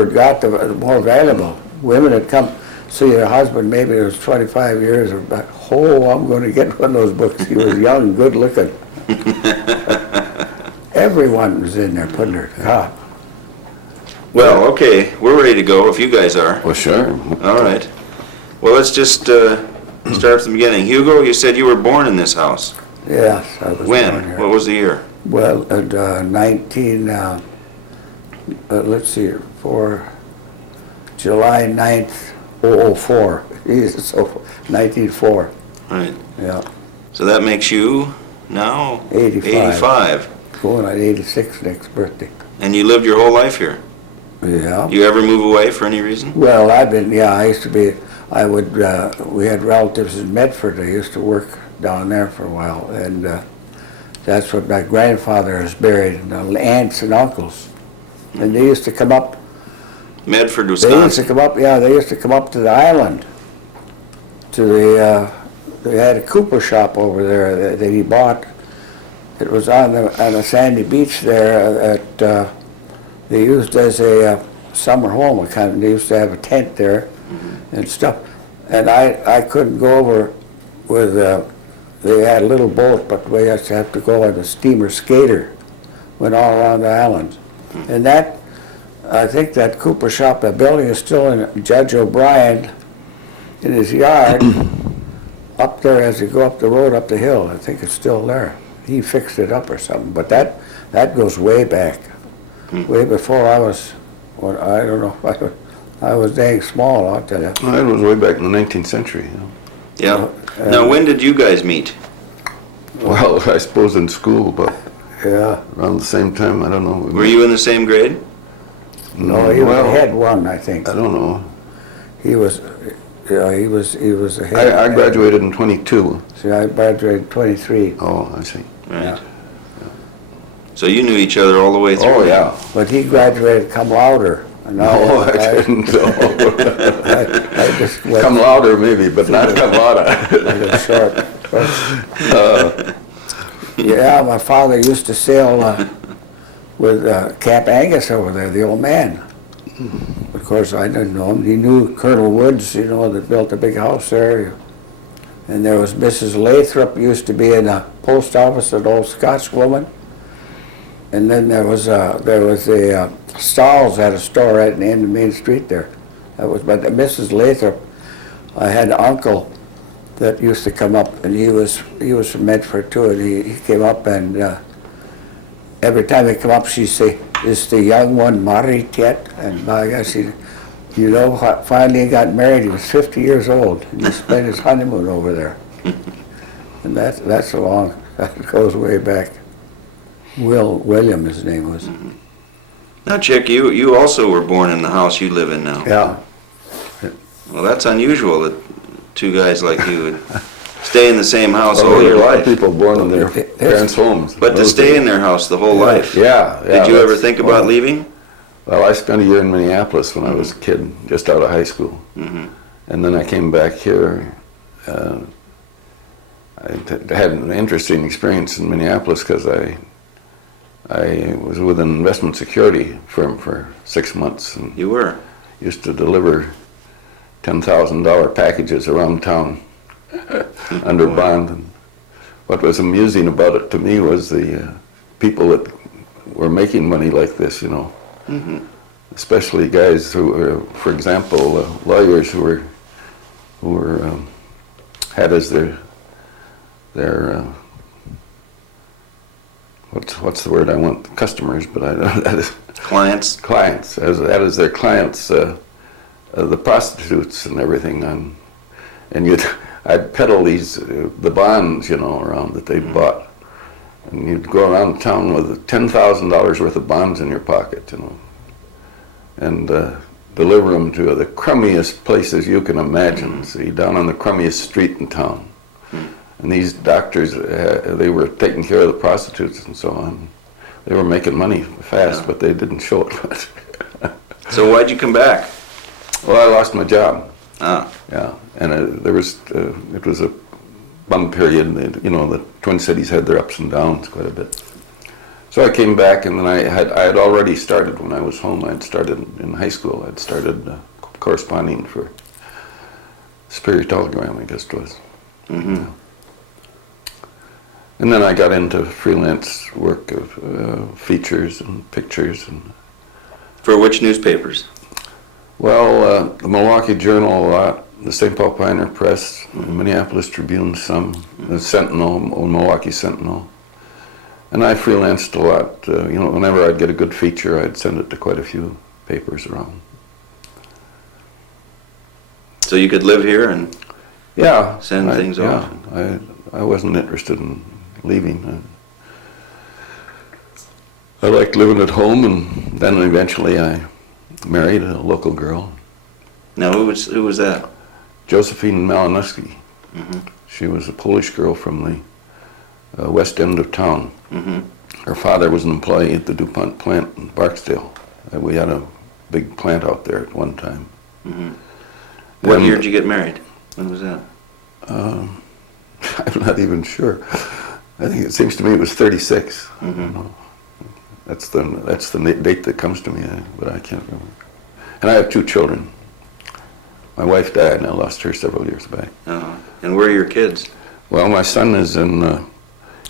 older it got, the more valuable. Women had come see their husband, maybe it was 25 years, or about, oh, I'm going to get one of those books. He was young, good looking. Everyone was in there putting their cop. Well, okay, we're ready to go if you guys are. Well, sure. All right. Well, let's just start from the beginning. Hugo, you said you were born in this house. Yes, I was born When? here. What was the year? Well, at let's see, for July 9th, 004. So 1904. Right. Yeah. So that makes you now 85. Going on 86 next birthday. And you lived your whole life here? Yeah. You ever move away for any reason? Well, I used to be, we had relatives in Medford. I used to work down there for a while, and that's what my grandfather is buried, and the aunts and uncles. And they used to come up. Medford, They Wisconsin. used to come up, yeah, they used to come up to the island, to they had a cooper shop over there that he bought. It was on a sandy beach there that they used as a summer home. They used to have a tent there and stuff. And I couldn't go over with, they had a little boat, but we used to have to go on a steamer skater, went all around the island. And that, I think that cooper shop, that building is still in Judge O'Brien in his yard, up there as you go up the road, up the hill. I think it's still there. He fixed it up or something, but that goes way back, way before I was, well, I don't know, I was dang small, I'll tell you. Well, that was way back in the 19th century. You know. Yeah. Now, when did you guys meet? Well, I suppose in school, but Yeah, around the same time, I don't know. Were you in the same grade? no, he was Well, ahead one, I think. I don't know. He was, yeah, he was ahead. I graduated in 22. See, I graduated 23. Oh, I see. Right. Yeah. So you knew each other all the way through? Oh, yeah. But he graduated cum laude. And No, I didn't know. I just went Come louder, maybe, but not come louder. a little short. Yeah, my father used to sail with Camp Angus over there, the old man. Of course, I didn't know him. He knew Colonel Woods, you know, that built a big house there. And there was Mrs. Lathrop, used to be in the post office, an old Scotch woman. And then there was a Stalls had a store right in the end of Main Street there. But Mrs. Lathrop, I had an uncle that used to come up, and he was from Medford too, and he came up, and every time he come up, she'd say, "Is the young one married yet?" And by gosh, you know, finally he got married. He was 50 years old, and he spent his honeymoon over there. And that's a long, that goes way back. William, his name was. Now, Chick, you also were born in the house you live in now. Yeah. Well, that's unusual that two guys like you would stay in the same house Well, all there your are a lot of life. people born in their parents' homes. But to stay in their house the whole life. Yeah. Did you ever that's- think about leaving? Well, I spent a year in Minneapolis when I was a kid, just out of high school. And then I came back here. I had an interesting experience in Minneapolis because I was with an investment security firm for 6 months and You were. used to deliver $10,000 packages around town under bond. And what was amusing about it to me was the people that were making money like this, you know. Especially guys who were, for example, lawyers who were had as their what's the word I want? Customers, but I don't. That is Clients? clients. That is their clients, the prostitutes and everything. And I'd peddle the bonds, you know, around that they bought. And you'd go around town with $10,000 worth of bonds in your pocket, you know, and deliver them to the crummiest places you can imagine. See, down on the crummiest street in town. And these doctors, they were taking care of the prostitutes and so on. They were making money fast, but they didn't show it much. So why'd you come back? Well, I lost my job. Ah, Yeah, and it was a bum period. You know, the Twin Cities had their ups and downs quite a bit. So I came back, and then I had already started when I was home. I'd started in high school. I'd started corresponding for Superior Telegram, I guess it was. Mm-hmm. And then I got into freelance work of features and pictures. And For which newspapers? well, the Milwaukee Journal a lot, the St. Paul Pioneer Press, the Minneapolis Tribune some, the Sentinel, Milwaukee Sentinel. And I freelanced a lot. Whenever I'd get a good feature, I'd send it to quite a few papers around. So you could live here and Yeah. send things off? I wasn't interested in leaving. I liked living at home, and then eventually I married a local girl, Now, who was that? Josephine Malinowski. Mm-hmm. She was a Polish girl from the west end of town. Mm-hmm. Her father was an employee at the DuPont plant in Barksdale. We had a big plant out there at one time. Mm-hmm. What And- year did you get married? When was that? I'm not even sure. I think it seems to me it was 36. Mm-hmm. I don't know. That's the date that comes to me, but I can't remember. And I have 2 children. My wife died, and I lost her several years back. And where are your kids? Well, my son is in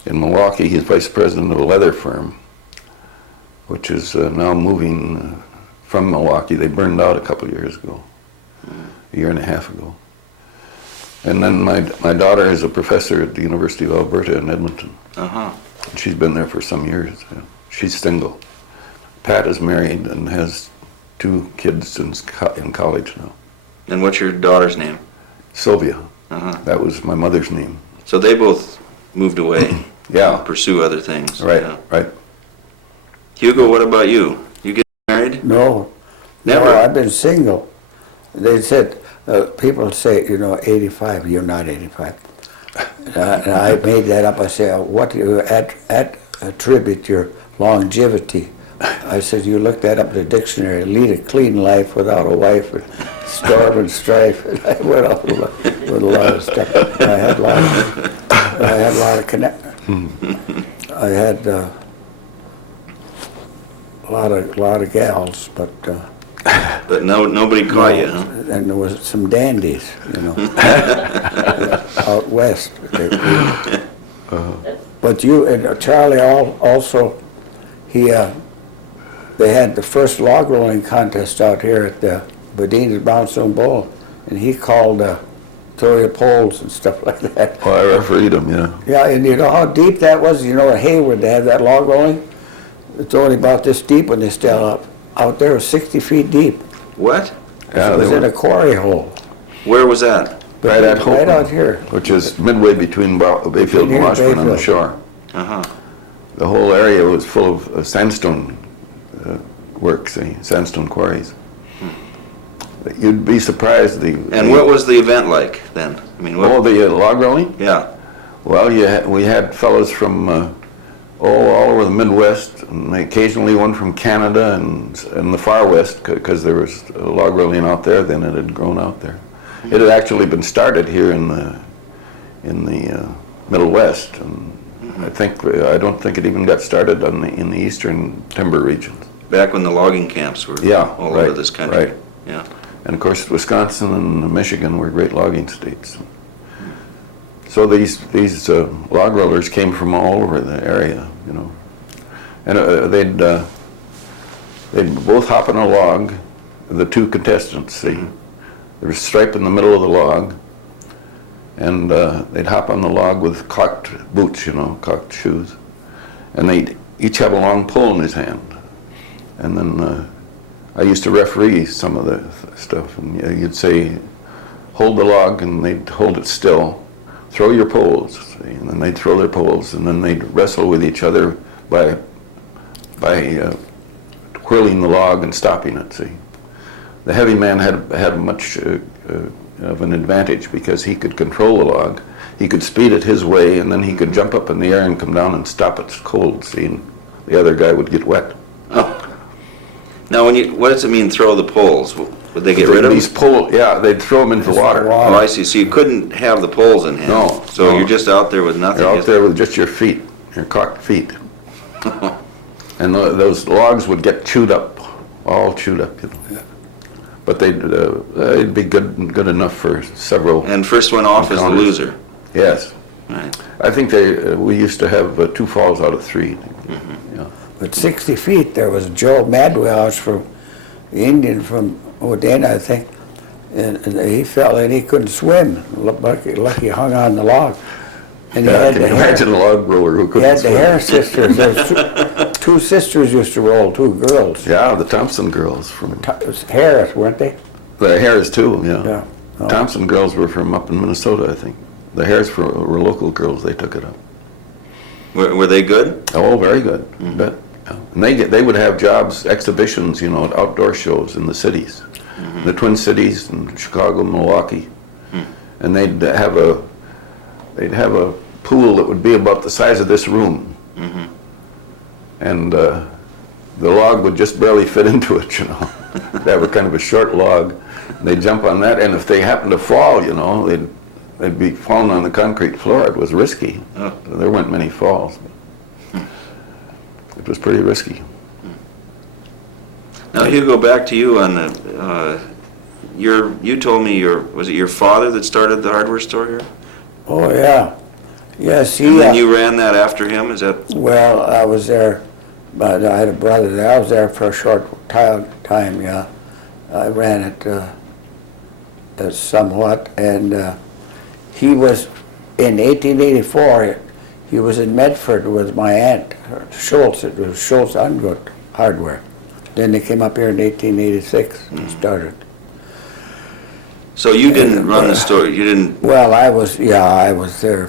Milwaukee. He's vice president of a leather firm, which is now moving from Milwaukee. They burned out a couple of years ago, a year and a half ago. And then my daughter is a professor at the University of Alberta in Edmonton. Uh-huh. She's been there for some years. Yeah. She's single. Pat is married and has 2 kids in college now. And what's your daughter's name? Sylvia. Uh-huh. That was my mother's name. So they both moved away Yeah. to pursue other things. Right, Yeah. right. Hugo, what about you? You get married? No. Never? No, I've been single. They said, people say, 85, you're not 85. And I made that up. I say, what do you attribute your longevity? I said, you look that up in the dictionary, lead a clean life without a wife, and storm and strife. And I went off with a lot of stuff. I had a lot of I had a lot of gals, but But nobody caught you, huh? and there was some dandies, out west. But you and Charlie also, they had the first log rolling contest out here at the Badina's Brownstone Bowl, and he called throw your poles and stuff like that. Oh, I refereed him, yeah. Yeah, and you know how deep that was? At Hayward, they had that log rolling. It's only about this deep when they still up. Out there, it was 60 feet deep. What? Yeah, It was they in were a quarry hole. Where was that? right at Right Hope, out here. which is midway between Bayfield and Near Washburn on the Bayfield. shore. Uh-huh. The whole area was full of sandstone works, sandstone quarries. You'd be surprised. And what was the event like then? I mean, what? Oh, the log rolling? Yeah. Well, we had fellows from all over the Midwest, and occasionally one from Canada and the far west, because there was a log rolling out there. Then it had grown out there. It had actually been started here in the Middle West, and I don't think it even got started in the eastern timber regions. Back when the logging camps were Yeah, all right, over this country. right. Yeah. And of course, Wisconsin and Michigan were great logging states. So these log rollers came from all over the area, and they'd both hop on a log. The 2 contestants, see, there was a stripe in the middle of the log, and they'd hop on the log with caulked boots, caulked shoes, and they'd each have a long pole in his hand, and then I used to referee some of the stuff, and you'd say, hold the log, and they'd hold it still. Throw your poles, see? And then they'd throw their poles, and then they'd wrestle with each other by whirling the log and stopping it. See, the heavy man had much of an advantage because he could control the log. He could speed it his way, and then he could jump up in the air and come down and stop it cold. See, and the other guy would get wet. Oh. Now, what does it mean, throw the poles? Would they get rid of These them? poles, yeah, they'd throw them into the water. Oh, I see. So you couldn't have the poles in hand? No, So no. you're just out there with nothing? You're out there with just your feet, your cocked feet. And those logs would get chewed up, all chewed up, you know. Yeah. But they'd be good enough for several. And first one off is the encounters. loser. Yes. Right. I think we used to have 2 falls out of 3. Yeah. But 60 feet, there was Joe Madwell from the Indian from Odena, I think, and he fell and he couldn't swim. Lucky hung on the log. And he Yeah, had can the you hair, imagine a log roller who he couldn't had the swim? hair sisters. There was 2 sisters used to roll, 2 girls. Yeah, the Thompson girls from Harris, weren't they? the Harris too. Yeah. Yeah. Oh. Thompson girls were from up in Minnesota, I think. The Harris were local girls. They took it up. Were they good? Oh, very good. Bet. Yeah. And they would have jobs, exhibitions, you know, at outdoor shows in the cities, the Twin Cities and Chicago, Milwaukee, and they'd have a pool that would be about the size of this room, and the log would just barely fit into it, you know. They were kind of a short log. They'd jump on that, and if they happened to fall, you know, they'd be falling on the concrete floor. It was risky. Oh. There weren't many falls. It was pretty risky. Now, Hugo, back to you on the, you told me was it your father that started the hardware store here? Oh, yeah. Yes, And then you ran that after him, is that? Well, I was there, but I had a brother there. I was there for a short time, yeah. I ran it somewhat, and he was, in 1884, he was in Medford with my aunt, Schultz. It was Schultz Ungrodt Hardware. Then they came up here in 1886 and started. So you didn't run the store, you didn't, Well, I was there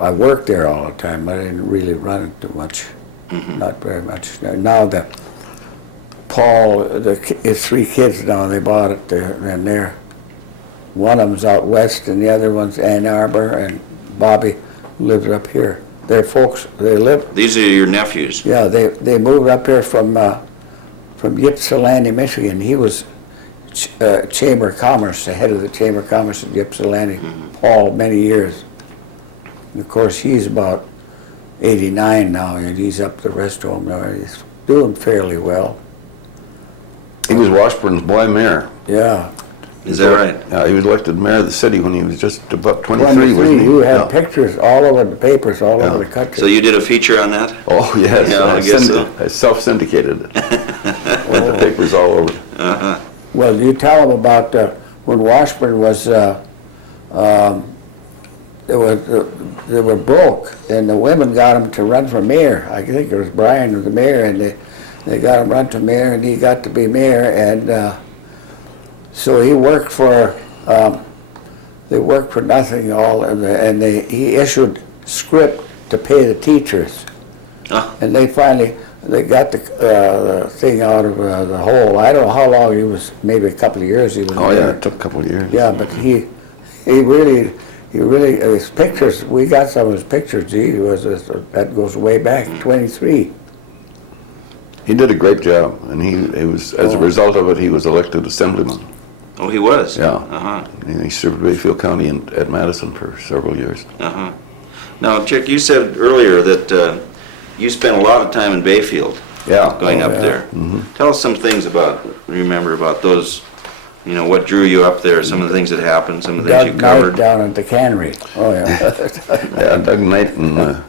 I worked there all the time, but I didn't really run it too much. Not very much. Now Paul, his 3 kids now, they bought it there, and one of them's out west and the other one's Ann Arbor, and Bobby lives up here. They're folks, these are your nephews? yeah, they moved up here from Ypsilanti, Michigan. He was Chamber of Commerce, the head of the Chamber of Commerce in Ypsilanti, Paul, many years. And of course, he's about 89 now, and he's up the rest of them now. He's doing fairly well. He was Washburn's boy mayor. Yeah. Is that right? Yeah, he was elected mayor of the city when he was just about 23, wasn't he? You have Yeah. pictures all over the papers, all over the country. So you did a feature on that? Oh, yes. Yeah, I guess so. I self-syndicated it. Went the papers all over. Well, you tell them about when Washburn was, they were broke, and the women got him to run for mayor. I think it was Brian was the mayor, and they got him run to mayor, and he got to be mayor, and so he worked for, they worked for nothing all, and he issued script to pay the teachers. Ah. And they got the thing out of the hole. I don't know how long he was, maybe a couple of years he was Oh, there. yeah, it took a couple of years. Yeah, but he really, his pictures, we got some of his pictures, that goes way back, 23. He did a great job, and he was, as a result of it, he was elected assemblyman. Oh, he was? Yeah. Uh-huh, And he served Bayfield County at Madison for several years. uh-huh. Now, Chick, you said earlier that you spent a lot of time in Bayfield, Yeah. going up yeah. there. Tell us some things remember about those, what drew you up there, some of the things that happened, some of the things you Doug Knight covered. down at the cannery. Oh, yeah. Yeah, Doug Knight and,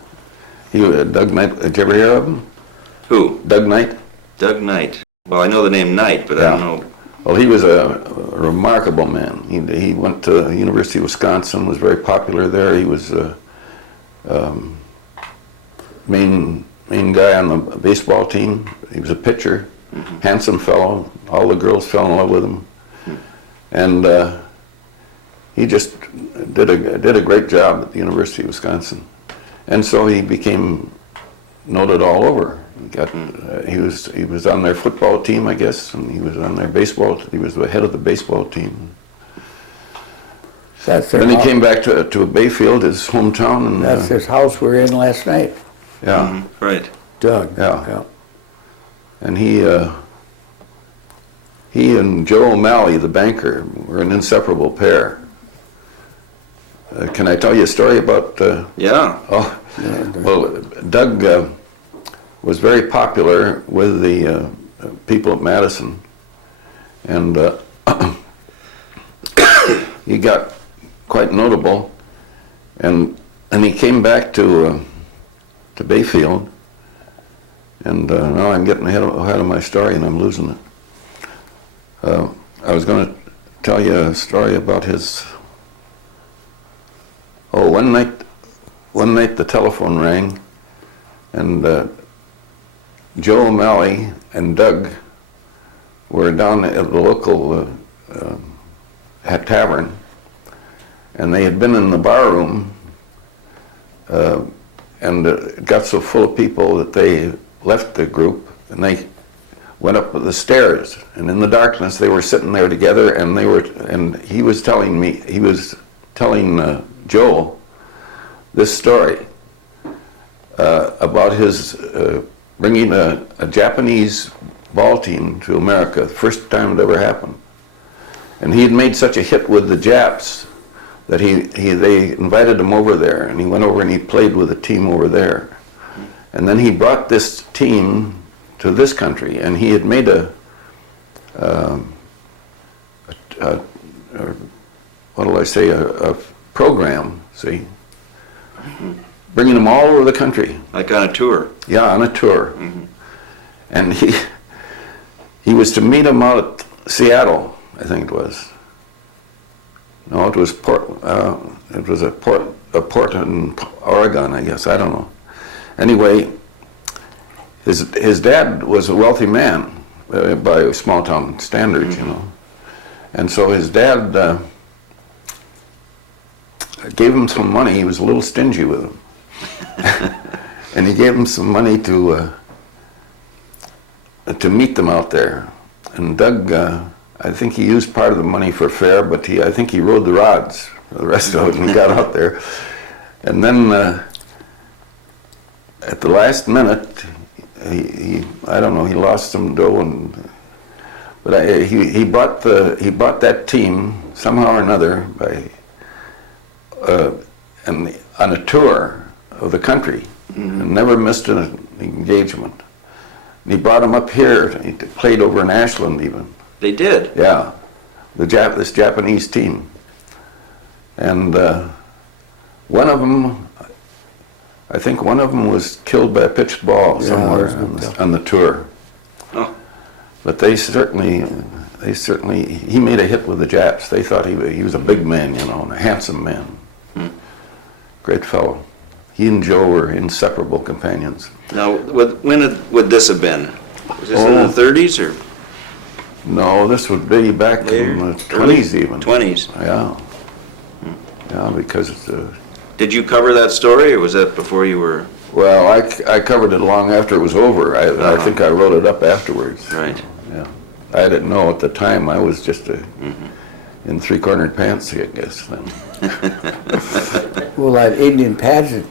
Doug Knight, did you ever hear of him? Who? Doug Knight? Doug Knight. Well, I know the name Knight, but I don't know. Well, he was a remarkable man. He went to the University of Wisconsin, was very popular there. He was main guy on the baseball team. He was a pitcher, handsome fellow. All the girls fell in love with him, and he just did a great job at the University of Wisconsin, and so he became noted all over. He was on their football team, I guess, and he was on their baseball. He was the head of the baseball team. That's Then he their, came back to Bayfield, his hometown, and that's his house we were in last night, yeah, Right. Doug. Yeah. and he and Joe O'Malley, the banker, were an inseparable pair. Can I tell you a story about? Yeah. Oh, well, Doug was very popular with the people at Madison, and he got quite notable, and he came back to Bayfield, and now I'm getting ahead of my story and I'm losing it. I was going to tell you a story about his. Oh, one night the telephone rang, and Joe O'Malley and Doug were down at the local tavern, and they had been in the bar room, and it got so full of people that they left the group, and they went up the stairs, and in the darkness they were sitting there together, and he was telling Joe this story about his bringing a Japanese ball team to America, the first time it ever happened. And he had made such a hit with the Japs that they invited him over there, and he went over and he played with the team over there. And then he brought this team to this country, and he had made a program, see, bringing them all over the country. Like on a tour? Yeah, on a tour. And he was to meet him out at Seattle, I think it was. No, it was a port in Oregon, I guess. I don't know. Anyway, his dad was a wealthy man by small town standards, you know. And so his dad gave him some money. He was a little stingy with him. And he gave him some money to meet them out there. And Doug, I think he used part of the money for fare, but I think he rode the rods for the rest of it when he got out there. And then at the last minute, I don't know, he lost some dough, but he bought that team somehow or another and on a tour of the country, and never missed an engagement. And he brought them up here. He played over in Ashland even. They did? Yeah, this Japanese team. And one of them, I think one of them was killed by a pitched ball somewhere on the tour. Oh. But he made a hit with the Japs. They thought he was a big man, you know, and a handsome man. Great fellow. He and Joe were inseparable companions. Now, when would this have been? Was this in the 30s or? No, this would be back in the 20s even. 20s? Yeah. Yeah, because Did you cover that story, or was that before you were? Well, I covered it long after it was over. I think I wrote it up afterwards. Right. Yeah. I didn't know at the time. I was just in three-cornered pants, I guess. Then. Well, that Indian pageant,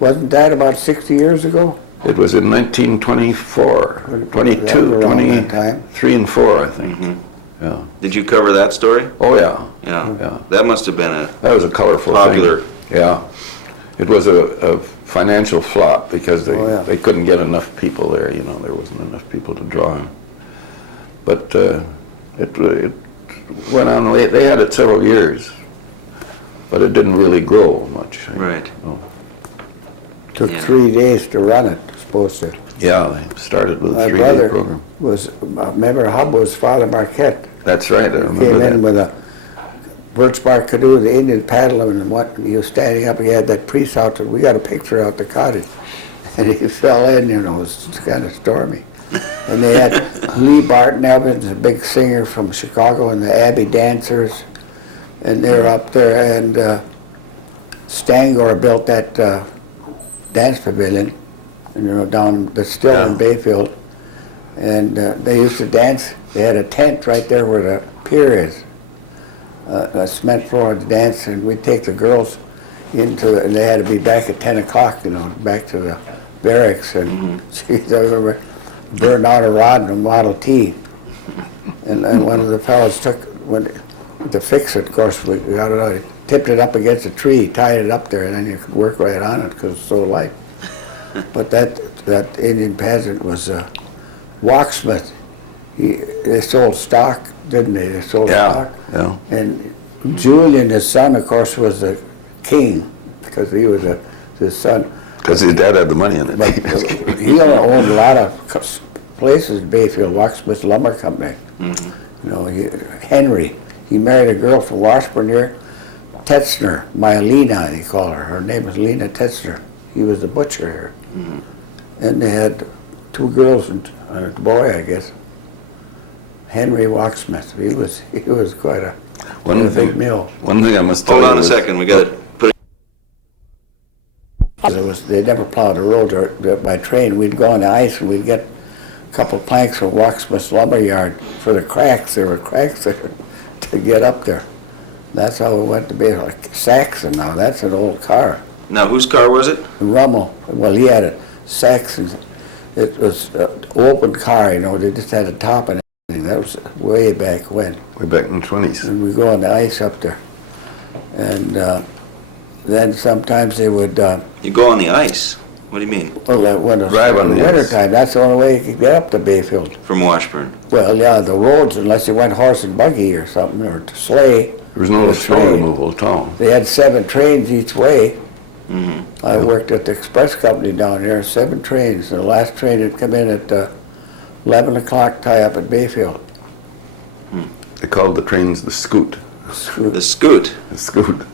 wasn't that about 60 years ago? It was in 1924, 22, 23 and 4, I think. Yeah. Did you cover that story? Oh, yeah. Yeah. That must have been that was a colorful popular thing. Yeah. It was a financial flop because they couldn't get enough people there, you know, there wasn't enough people to draw in. But it went on, they had it several years, but it didn't really grow much. Right. No. Took 3 days to run it, supposed to. Yeah, they started with a 3-day My program. brother remember Hub was Father Marquette. That's right, I remember Came that. in with a birch bark canoe, the Indian paddle, and he was standing up, he had that priest out there. We got a picture out the cottage. And he fell in, you know, it was kind of stormy. And they had Lee Barton Evans, a big singer from Chicago, and the Abbey Dancers, and they were up there, and Stangor built that dance pavilion, and, you know, that's still in Bayfield, and they used to dance. They had a tent right there where the pier is, a cement floor to dance, and we'd take the girls into it, and they had to be back at 10 o'clock, you know, back to the barracks, and geez, I remember burned out a rod in a Model T, and one of the fellows to fix it, of course, we got it out, he tipped it up against a tree, tied it up there, and then you could work right on it because it's so light. But that that Indian peasant was a locksmith. They sold stock, didn't they? They sold stock. Yeah. And Julian, his son, of course, was the king because he was his son. Because his dad had the money in it. But he owned a lot of places in Bayfield, Locksmith Lumber Company. Mm-hmm. You know, Henry, he married a girl from Washburn here, Tetzner, Lena, they call her. Her name was Lena Tetzner. He was the butcher here. Mm-hmm. And they had 2 girls and a boy, I guess. Henry Locksmith. He was quite a big mill. One thing I must tell Hold you on a was- second, we got to put They never plowed the road by train. We'd go on the ice and we'd get a couple of planks from Locksmith's lumber yard for the cracks. There were cracks there to get up there. That's how we went to Bayfield. Like Saxon now, that's an old car. Now, whose car was it? Rummel, well, he had a Saxon. It was an open car, you know, they just had a top and everything. That was way back when. Way back in the 20s. And we go on the ice up there. And then sometimes they would, You go on the ice. What do you mean? well, when it was Drive on the winter ice. time, that's the only way you could get up to Bayfield. From Washburn. Well, yeah, the roads, unless you went horse and buggy or something, or to sleigh. There was no the snow train. removal at all. They had 7 trains each way. Mm-hmm. I worked at the express company down there, 7 trains. The last train had come in at 11 o'clock, tie up at Bayfield. They called the trains the scoot. The scoot. The scoot.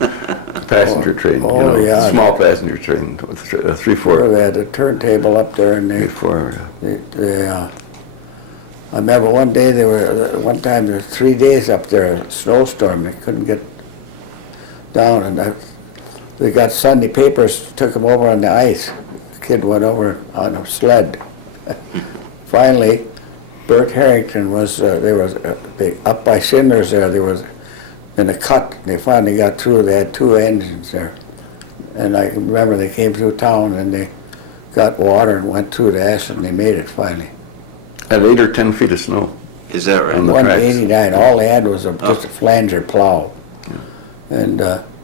Passenger train, you oh, know, yeah. small passenger train with a Sure, 3/4. they had a turntable up there, and they 3/4. I remember one time there were 3 days up there, a snowstorm, they couldn't get down, and they got Sunday papers, took them over on the ice. The kid went over on a sled. Finally, Bert Harrington was, up by Schindler's there, there was, in a cut, they finally got through, they had 2 engines there. And I can remember they came through town and they got water and went through the ash and they made it finally. Had 8 or 10 feet of snow. Is that right? On the tracks. 189, all they had was just a flanger plow. And,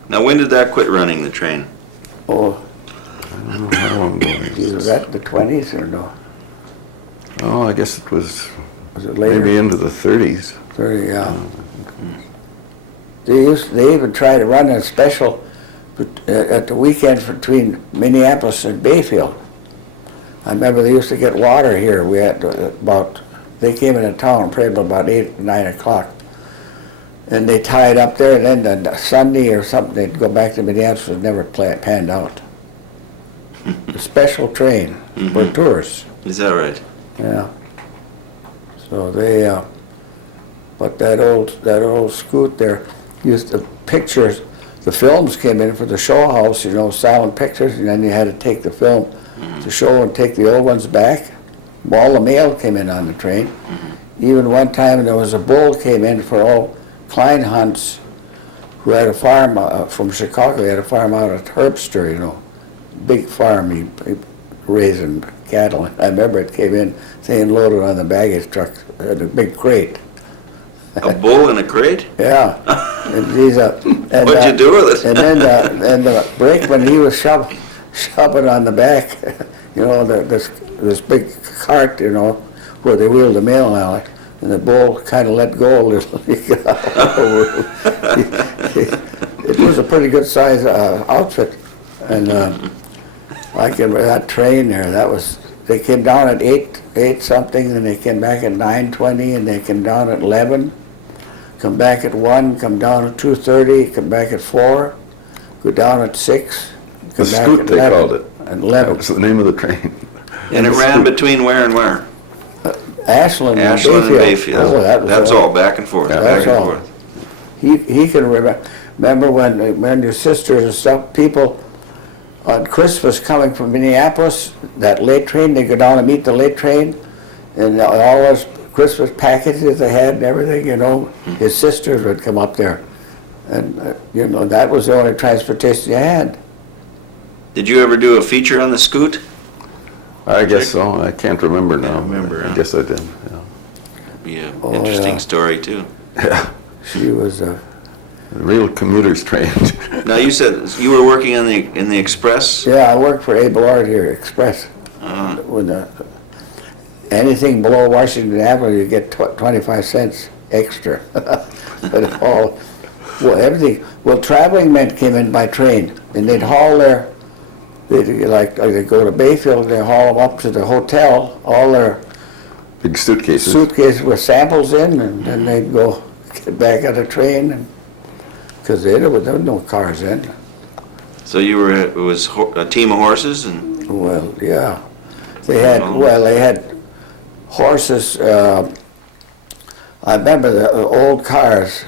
Now, when did that quit running, the train? oh, I don't know how long ago it was was. that the 20s or no? Oh, I guess it was Was it later? maybe into the 30s. 30, yeah. They even tried to run a special at the weekend between Minneapolis and Bayfield. I remember they used to get water here. We had they came into town probably about 8, 9 o'clock. And they tied up there, and then the Sunday or something, they'd go back to Minneapolis and never panned out. A special train for tourists. Is that right? Yeah. So they, but that old scoot there used to pictures, the films came in for the show house, you know, silent pictures, and then you had to take the film to show and take the old ones back. All the mail came in on the train. Even one time there was a bull came in for old Klein Hunts, who had a farm from Chicago. He had a farm out at Herbster, you know, big farm. He raising cattle. I remember it came in saying loaded on the baggage truck, had a big crate. A bull in a crate? Yeah. And he's and, What'd you do with it? And then the brakeman, he was shoving on the back, you know, this big cart, you know, where they wheeled the mail out. And the bull kind of let go a little. It was a pretty good size outfit. And I can remember that train there, they came down at 8 something, and they came back at 9:20, and they came down at 11, come back at 1, come down at 2:30, come back at 4, go down at 6, The come back scoot, at they 11. called it. At That 11. was the name of the train. And it ran between where and where? Ashland and Ashland and Bayfield. Oh, That's all, back and forth, Yeah, back that's and all. forth. He can remember when your sisters and stuff, people on Christmas coming from Minneapolis, that late train, they go down and meet the late train, and all those Christmas packages they had and everything, you know, his sisters would come up there. And, you know, that was the only transportation you had. Did you ever do a feature on the scoot? I guess so. I can't remember now. Can't remember, I huh? guess I did. Be an Oh, interesting yeah. story, too. Yeah. She was The real commuter's train. Now, you said you were working in the Express? yeah, I worked for Abel Art here, Express. anything below Washington Avenue, you get 25 cents extra. But all, well, everything. Well, traveling men came in by train, and they'd haul they'd go to Bayfield, they'd haul them up to the hotel, all their Big suitcases. suitcases with samples in, and then they'd go get back on the train, because there was no cars then. So it was a team of horses and, Well, yeah. They had horses. I remember the old cars.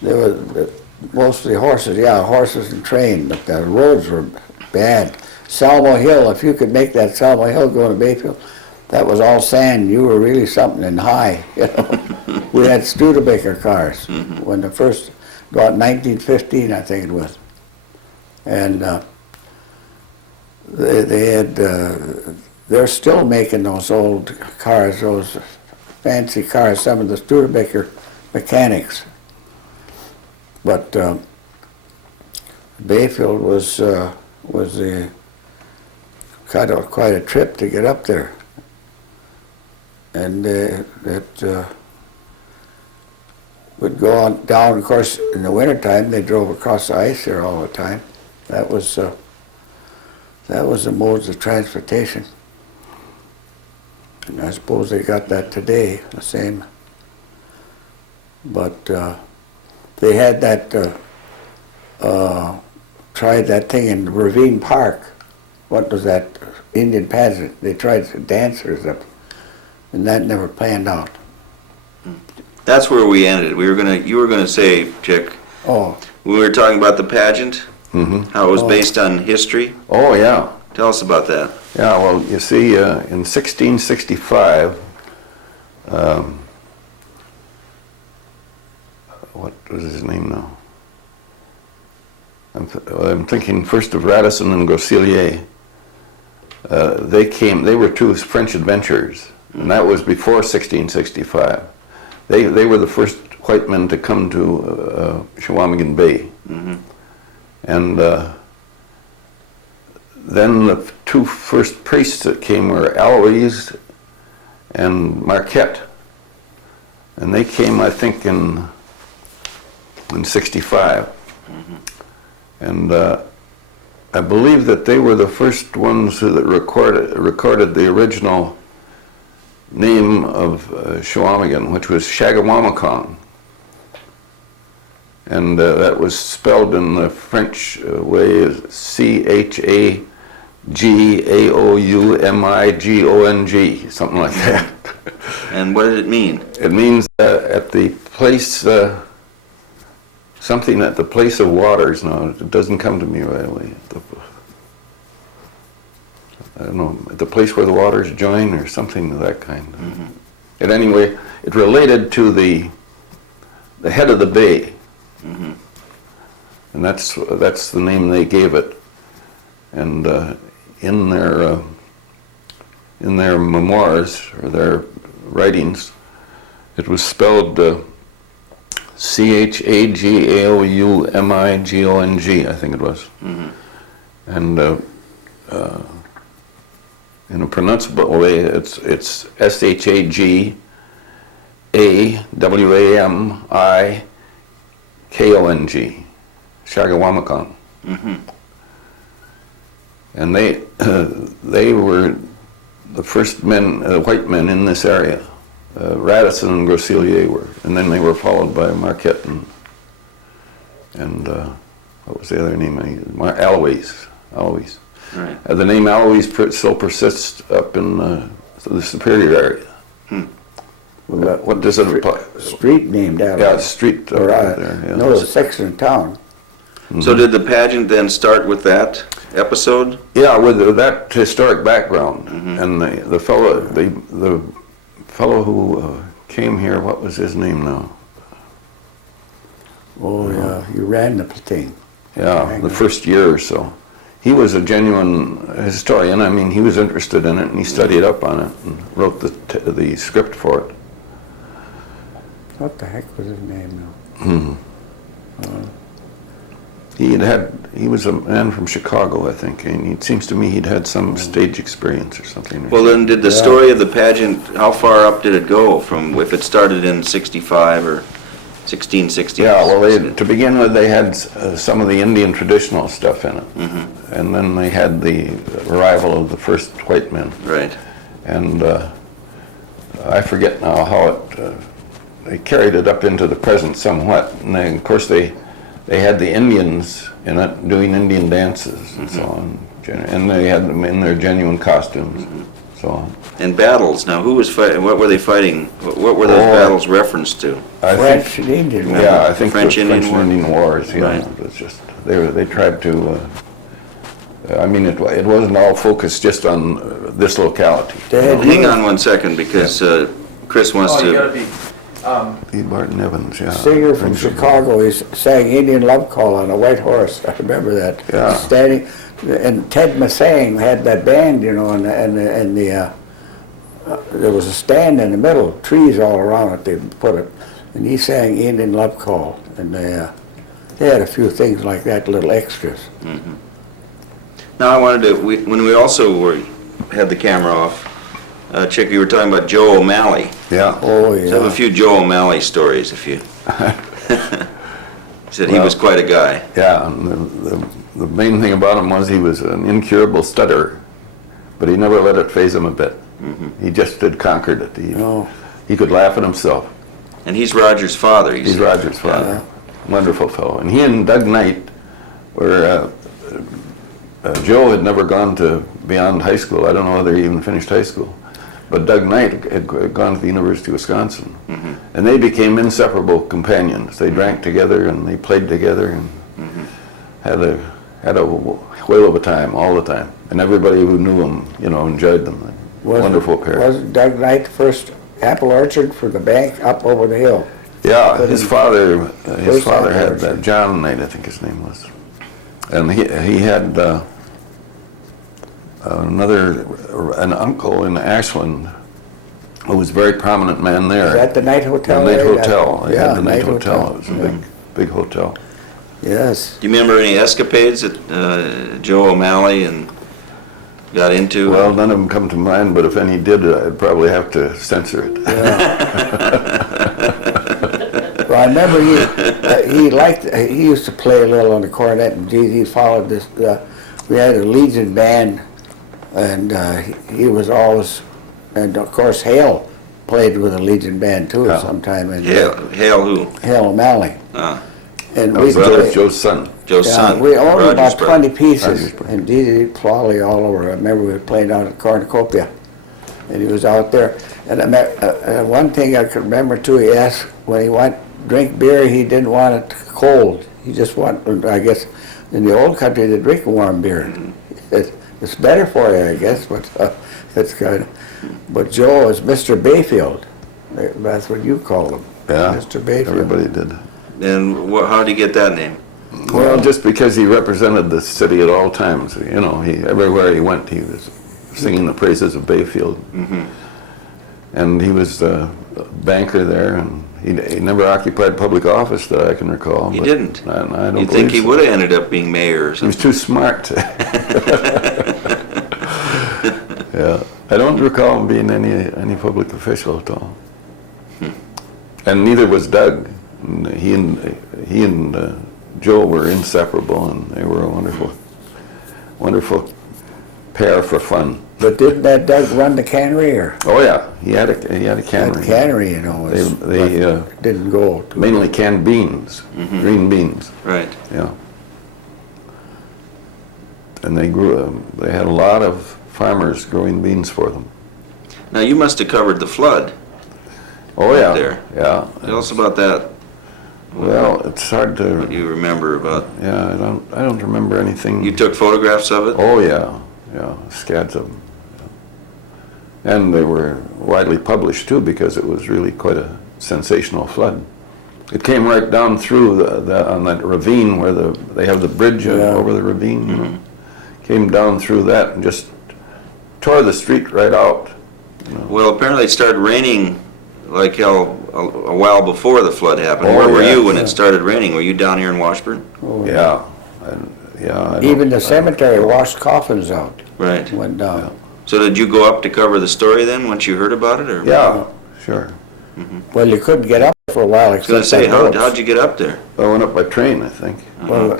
They were mostly horses. Yeah, horses and train. But the roads were bad. Salmo Hill. If you could make that Salmo Hill go to Bayfield, that was all sand. You were really something and high. You know, we had Studebaker cars when the first got 1915, I think it was, and they had. They're still making those old cars, those fancy cars, some of the Studebaker mechanics. But Bayfield was quite a trip to get up there. And it would go on down, of course, in the wintertime, they drove across the ice there all the time. That was the modes of transportation. And I suppose they got that today, the same. But they had that, tried that thing in Ravine Park. What was that? Indian pageant. They tried dancers up, and that never panned out. that's where we ended. You were gonna say, Chick, Oh, we were talking about the pageant, how it was based on history. Oh, yeah. Tell us about that. Yeah, well, you see, in 1665, what was his name now? I'm thinking first of Radisson and Groseilliers. They were two French adventurers, and that was before 1665. They were the first white men to come to Chequamegon Bay. And then the two first priests that came were Aloys and Marquette. And they came, I think, in 65. And I believe that they were the first ones that recorded the original name of Chequamegon, which was Shagawamakon. And that was spelled in the French way as Chagaoumigong, something like that. And what did it mean? It means at the place, something at the place of waters. Now, it doesn't come to me right away. I don't know, at the place where the waters join or something of that kind. And anyway, it related to the head of the bay. And that's the name they gave it. And in their memoirs or their writings, it was spelled Chagaoumigong, I think it was. And in a pronounceable way, it's Shagawamikong, Shagawamakon. And they were the first white men in this area. Radisson and Groseilliers were, and then they were followed by Marquette and what was the other name? Aloys. Right. The name Aloys still persists up in the Superior area. What does it apply? street named after. Yeah, street Or there. Yeah. no, the section of town. So did the pageant then start with that episode? Yeah, with that historic background, and the fellow who came here, what was his name now? Oh, yeah, you ran the thing. Yeah, the first year or so. He was a genuine historian. I mean, he was interested in it, and he studied up on it and wrote the script for it. What the heck was his name now? He was a man from Chicago, I think, and it seems to me he'd had some stage experience or something. Well, then, did the story of the pageant, how far up did it go from, if it started in 65 or 1660? Yeah, well, to begin with, they had some of the Indian traditional stuff in it. And then they had the arrival of the first white men. Right. And I forget now how they carried it up into the present somewhat. And then, of course, they had the Indians in it doing Indian dances and so on. And they had them in their genuine costumes, so on. And battles, now who was fighting, what were they fighting? What were those battles referenced to? French and Indian. Yeah, I think French the Indian French War? and Indian Wars, yeah. Right. It was just, they tried to, I mean, it wasn't all focused just on this locality. Hang on one second, because Chris wants Oh, you gotta to, be, E. Barton Evans, yeah. Singer from Chicago, he sang Indian Love Call on a white horse. I remember that. Yeah. Standing, and Ted Massang had that band, you know, and there was a stand in the middle, trees all around it. They put it, and he sang Indian Love Call, and they had a few things like that, little extras. now I wanted to, when we also had the camera off, Chick, you were talking about Joe O'Malley. Yeah. Oh So I have a yeah. few Joe O'Malley stories, if you. Said he was quite a guy. Yeah, and the main thing about him was he was an incurable stutterer, but he never let it faze him a bit. He just had conquered it. Oh. He could laugh at himself. And he's Roger's father. He's Roger's father. Wonderful fellow. And he and Doug Knight were, Joe had never gone to beyond high school. I don't know whether he even finished high school. But Doug Knight had gone to the University of Wisconsin. And they became inseparable companions. They drank together and they played together and had a whale of a time all the time. And everybody who knew them, you know, enjoyed them. Wonderful pair. Was Doug Knight the first apple orchard for the bank up over the hill? Yeah, his father had orchard. John Knight, I think his name was. And he had an uncle in Ashland who was a very prominent man there. Is that the Knight Hotel? The Knight there? Hotel. They Yeah, had the Knight Hotel. It was a Yeah. big hotel. Yes. Do you remember any escapades that Joe O'Malley got into? Well, none of them come to mind, but if any did, I'd probably have to censor it. Well, I remember he used to play a little on the cornet, and he followed this. We had a Legion band, and he was always, and of course Hale played with a Legion band too Yeah. sometime. And Hale who? Hale O'Malley. And That was Joe's son. Joe's son. We owned Roger's about brother. 20 pieces, Roger's brother. and Dee Plawley all over. I remember we were playing out at Cornucopia, and he was out there. And one thing I could remember too, he asked when he went drink beer, he didn't want it cold. He just wanted, I guess, in the old country they drink warm beer. It's better for you, I guess, but it's kind of. But Joe is Mr. Bayfield. That's what you call him. Yeah, Mr. Bayfield. everybody did. And how did he get that name? Well, just because he represented the city at all times, you know, everywhere he went, he was singing the praises of Bayfield. And he was a banker there, and he never occupied public office that I can recall. He but didn't? I don't You'd think he believe so. would have ended up being mayor or He was something. too smart. Yeah, I don't recall him being any public official at all. And neither was Doug. And he and Joe were inseparable, and they were a wonderful pair for fun. But didn't that Doug run the cannery, or? Oh yeah, he had a That cannery. cannery, you know, They didn't go to. mainly canned beans, green beans. Right. Yeah. And they had a lot of farmers growing beans for them. Now, you must have covered the flood. Oh yeah, there. yeah. Tell us about that. Well, it's hard to. What you remember about, Yeah, I don't remember anything. you took photographs of it? Oh yeah, scads of them. And they were widely published too, because it was really quite a sensational flood. It came right down through on that ravine where they have the bridge over the ravine. You know. Came down through that and just tore the street right out. Well, apparently it started raining like hell a while before the flood happened. Oh, Where were yeah, you when yeah. it started raining? Were you down here in Washburn? Oh, Yeah, Yeah. Even the cemetery washed coffins out, Right. went down. So did you go up to cover the story then, once you heard about it, or? Yeah, sure. Well, you couldn't get up for a while I was gonna except say, by boats. how'd you get up there? I went up by train, I think. Well, The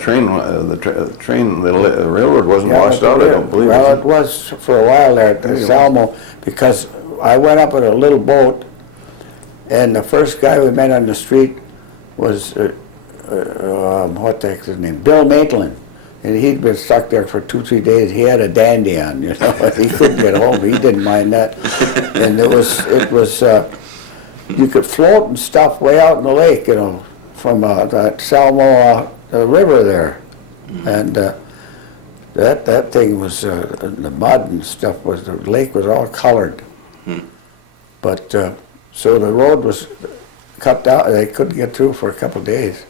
railroad wasn't Yeah, washed out, I don't believe. Well, was it was for a while there at Maybe it Salmo, because I went up in a little boat, and the first guy we met on the street was, what the heck's his name? Bill Maitland. And he'd been stuck there for 2-3 days. He had a dandy on, you know. He couldn't get home. He didn't mind that. And it was, you could float and stuff way out in the lake, you know, from that Salmo the river there. And that thing was, the mud and stuff was, the lake was all colored. But, so the road was cut down, they couldn't get through for a couple of days.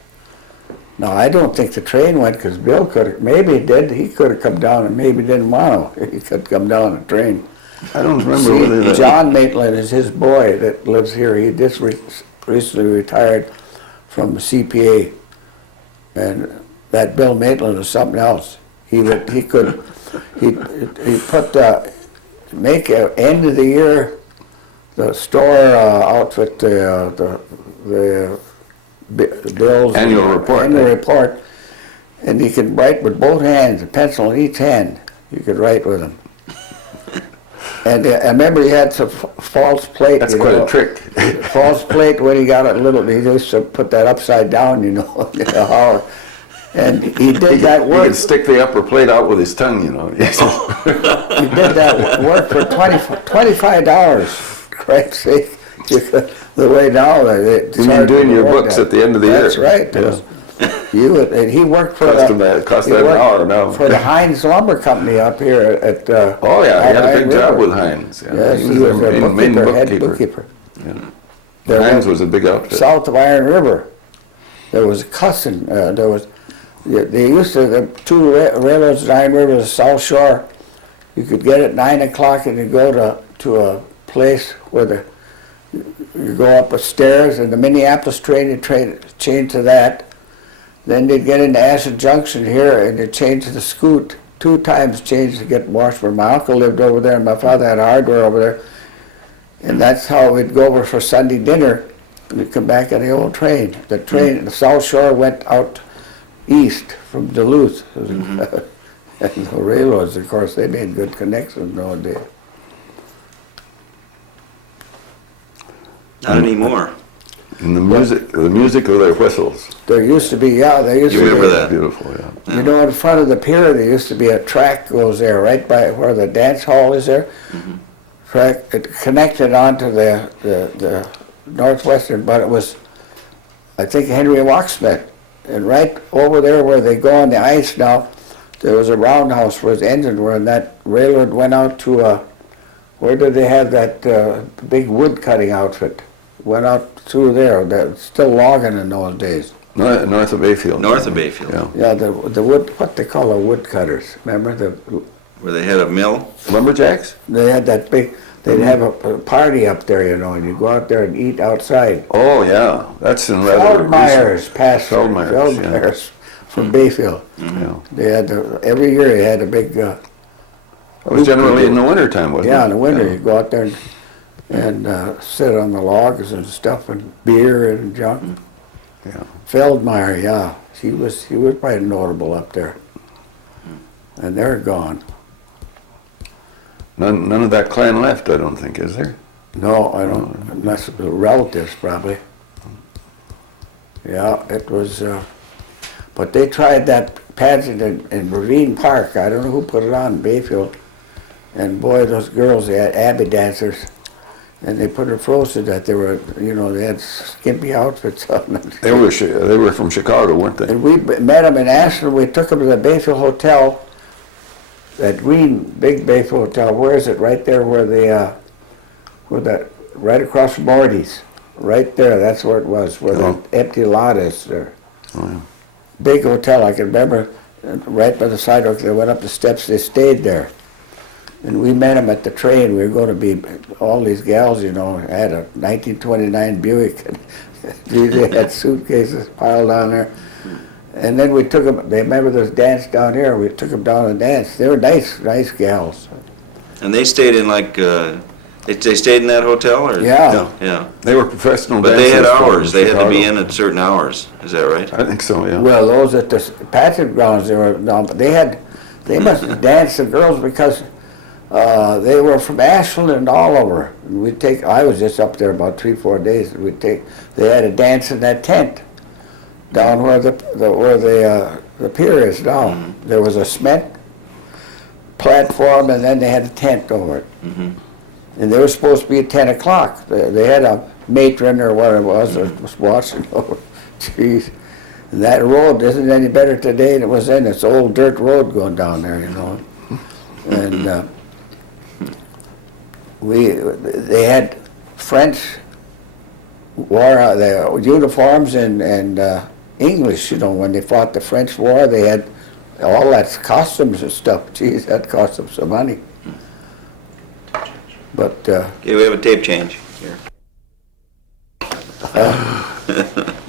Now, I don't think the train went, because Bill could have, maybe he did, he could have come down and maybe didn't want to. He could come down a train. I don't remember whether See, that. John Maitland is his boy that lives here. He just recently retired from the CPA. And that Bill Maitland is something else. He put, make a end of the year, the store outfit, the bills. Annual report, Annual right? report. And he could write with both hands, a pencil in each hand. You could write with him. And I remember he had some false plate. That's you quite know. a trick. False plate, when he got it little, he used to put that upside down, you know, in the holler. And he did that He work. could stick the upper plate out with his tongue, you know. He did that work for $25. Christ's sake. The way now, it's You mean hard to doing your afford books that. at the end of the year? That's right. Yeah. And he worked for Cost he that an worked hour now. for the Heinz Lumber Company up here at. Oh, yeah, he had a Iron big job River. with Heinz. Yeah. Yes, He he was their a main bookkeeper, head bookkeeper. bookkeeper. Yeah. Heinz was a big outfit. South of Iron River, there was cussing, they used to, the two railroads in Iron River, the South Shore, you could get at 9 o'clock and you go to a place where you go up the stairs, and the Minneapolis train, you change to that. Then they'd get into Ashland Junction here and they'd change to the Scoot. 2 times changed to get Washburn. My uncle lived over there and my father had hardware over there. And that's how we'd go over for Sunday dinner. We'd come back on the old train. The train, the South Shore went out east from Duluth. And the railroads, of course, they made good connections nowadays. Not anymore. And the music of their whistles. There used to be, yeah, there used You to be. remember that? Beautiful, yeah. You know, in front of the pier, there used to be a track goes there, right by where the dance hall is there. Track, it connected onto the Northwestern, but it was, I think, Henry Walksmith. And right over there where they go on the ice now, there was a roundhouse where the engines were, and that railroad went out to where did they have that big wood cutting outfit? Went out through there. They're still logging in those days. North of Bayfield. North of Bayfield, Yeah. Yeah, the wood, what they call the wood cutters. Remember where they had a mill. Lumberjacks? they had that big. They'd have a party up there, you know, and you go out there and eat outside. Oh, yeah. That's in rather Feldmeyer's, pastor. Feldmeyer's, yeah. Feldmeyer's from Bayfield. Yeah. They had every year they had a big. It was generally in the wintertime, wasn't it? Yeah, in the winter you go out there and sit on the logs and stuff and beer and junk. Yeah. Feldmeyer, yeah, he was probably notable up there. And they're gone. None of that clan left, I don't think, is there? No, I don't, unless it was relatives probably. Yeah, it was, but they tried that pageant in Ravine Park. I don't know who put it on, Bayfield. And boy, those girls, they had Abbey dancers. And they put her froze to death. They were, you know, they had skimpy outfits on. They were from Chicago, weren't they? And we met them in Ashland. We took them to the Bayfield Hotel, that green, big Bayfield Hotel. Where is it? Right there where right across from Morty's. Right there, that's where it was, where the empty lot is there. Oh, yeah. Big hotel, I can remember, right by the sidewalk. They went up the steps, they stayed there. And we met them at the train. We were going to be, all these gals, you know, had a 1929 Buick. They had suitcases piled on there. And then we took them, they remember this dance down here, we took them down and danced. They were nice gals. And they stayed in like, they stayed in that hotel, or? Yeah. Yeah. They were professional But dancers. they had from hours, they had to be Chicago. in at certain hours, is that right? I think so, yeah. Well, those at the pageant grounds, they were, no, but they must have danced, the girls, because they were from Ashland and all over. And I was just up there about 3-4 days, they had a dance in that tent down where the pier is now. There was a cement platform, and then they had a tent over it. And they were supposed to be at 10 o'clock. They had a matron or whatever it was that was watching over. Jeez. And that road isn't any better today than it was then. It's old dirt road going down there, you know. And they had French war, the uniforms and English, you know. When they fought the French war, they had all that costumes and stuff. Geez, that cost them some money. But Okay, we have a tape change here.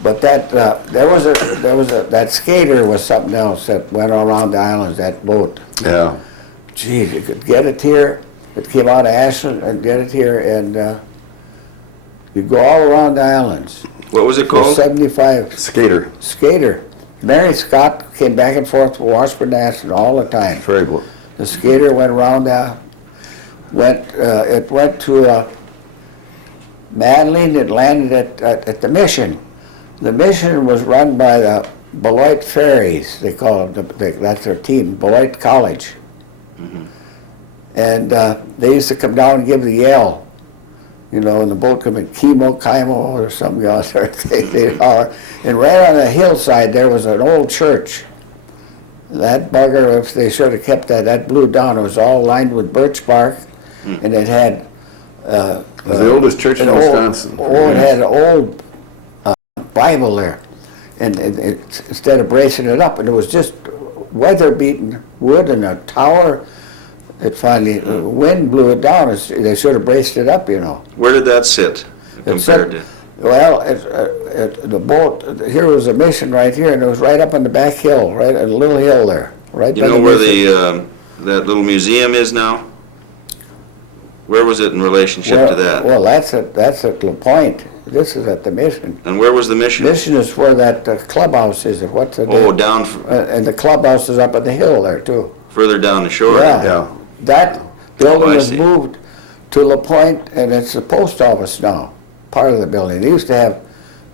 but that that skater was something else that went around the islands. That boat. Yeah. Geez, you could get it here. It came out of Ashland and get it here, and you go all around the islands. What was it For called? 75 Skater. skater. Mary Scott came back and forth to Washburn, Ashland all the time. Ferry boat. The skater went around. It went to Madeline. It landed at the Mission. The Mission was run by the Beloit Ferries. They call them. That's their team, Beloit College. And they used to come down and give the yell. You know, and the boat come in Kimo, Kaimo, or something else. They'd holler. And right on the hillside there was an old church. That bugger, if they should have kept that blew down. It was all lined with birch bark, and it had It was the oldest church in Wisconsin. It had an old Bible there, and instead of bracing it up, and it was just weather-beaten wood and a tower. It finally, wind blew it down. They should have braced it up, you know. Where did that sit compared to? Well, the boat, here was a Mission right here, and it was right up on the back hill, right, a little hill there. Right. You know where that little museum is now? Where was it in relationship to that? Well, that's at La Pointe. This is at the Mission. And where was the Mission? Mission is where that clubhouse is. What's the Oh, down, and the clubhouse is up at the hill there, too. further down the shore? Yeah. That building I was see. moved to La Pointe, and it's the post office now, part of the building. They used to have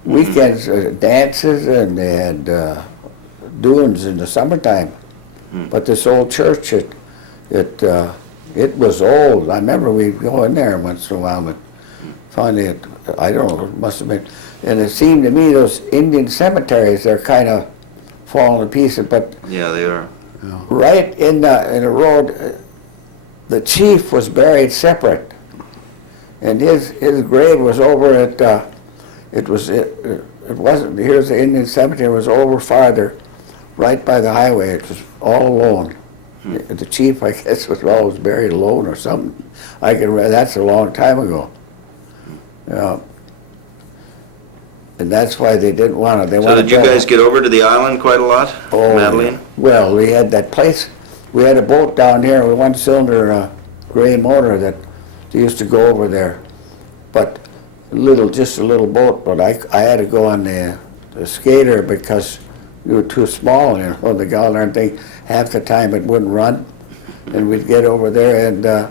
weekends dances, and they had dunes in the summertime. But this old church, it was old. I remember we'd go in there once in a while, but finally, I don't know, it must have been. And it seemed to me those Indian cemeteries, they're kind of falling to pieces, but Yeah, they are. right in the road, the chief was buried separate, and his grave was over at it wasn't, here's the Indian cemetery, it was over farther, right by the highway. It was all alone. The chief, I guess, was always buried alone or something. I can remember, that's a long time ago. Yeah. And that's why they didn't want to. So did you guys get over to the island quite a lot, Madeline? Well, we had that place. We had a boat down here with one-cylinder gray motor that they used to go over there. But just a little boat. But I had to go on the skater because we were too small. You know, the goddamn thing. Half the time it wouldn't run, and we'd get over there. And the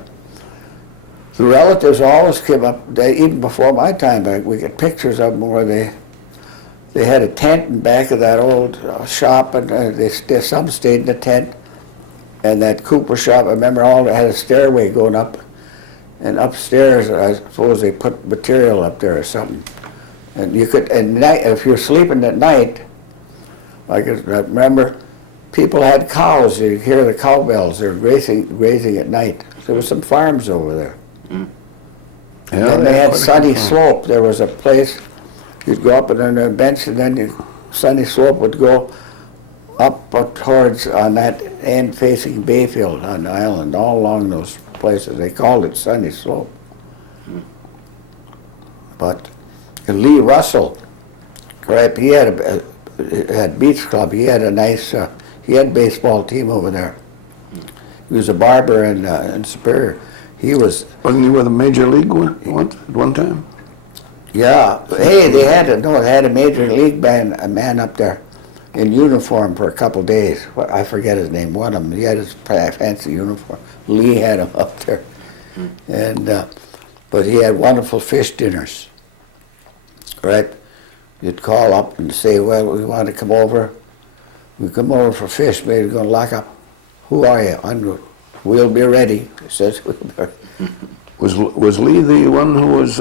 relatives always came up. Even before my time, we get pictures of them where they had a tent in back of that old shop, and some stayed in the tent. And that Cooper shop, I remember, had a stairway going up, and upstairs, I suppose they put material up there or something. And you could, at night, if you're sleeping at night, I remember, people had cows. You could hear the cowbells. They were grazing at night. There were some farms over there. Yeah, And they had Sunny Slope. There was a place, you'd go up and on a bench, and then Sunny Slope would go up towards, on that end facing Bayfield on the island, all along those places. They called it Sunny Slope. But Lee Russell, right, he had had Beach Club. He had a nice, he had baseball team over there. He was a barber in Superior. He was. Wasn't he with a major league at one time? Yeah. Hey, they had a major league man up there in uniform for a couple days. I forget his name. One of them. He had his fancy uniform. Lee had him up there, and but he had wonderful fish dinners. Right. You'd call up and say, well, we want to come over. We come over for fish. Maybe we're going to lock up. Who are you? Ungrodt. We'll be ready. He says, we'll be ready. Was Lee the one who was,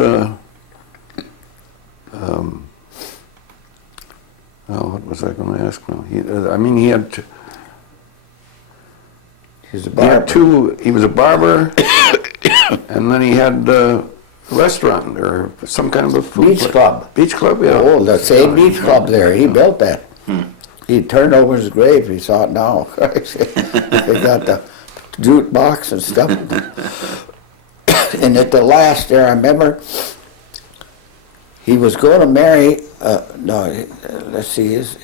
what was I going to ask now? He had, He's a barber. he was a barber, and then he had a restaurant or some kind of a food Beach place. Club. Beach Club, yeah. Oh, the same beach club there. He built that. He turned over his grave. He saw it now. They got the jute box and stuff. And at the last there, I remember he was going to marry. Let's see, his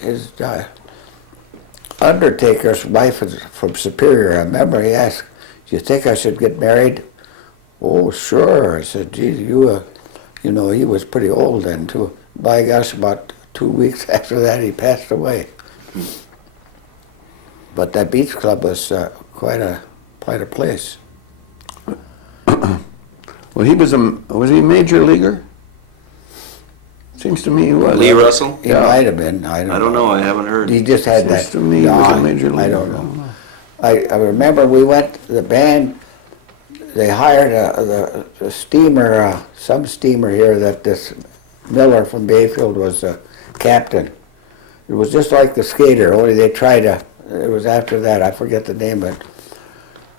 undertaker's wife is from Superior. I remember he asked, "Do you think I should get married?" "Oh, sure." I said, "Geez, you know, he was pretty old then too." By gosh, about 2 weeks after that, he passed away. But that beach club was quite a place. Well, was he a major leaguer? Seems to me he was. Lee Russell? He might have been. I don't know. I haven't heard. He just had Seems that. to me he was a major leaguer. I don't know. I remember we went, the band, they hired a steamer, some steamer here that this Miller from Bayfield was a captain. It was just like the Skater, only they tried it was after that, I forget the name, but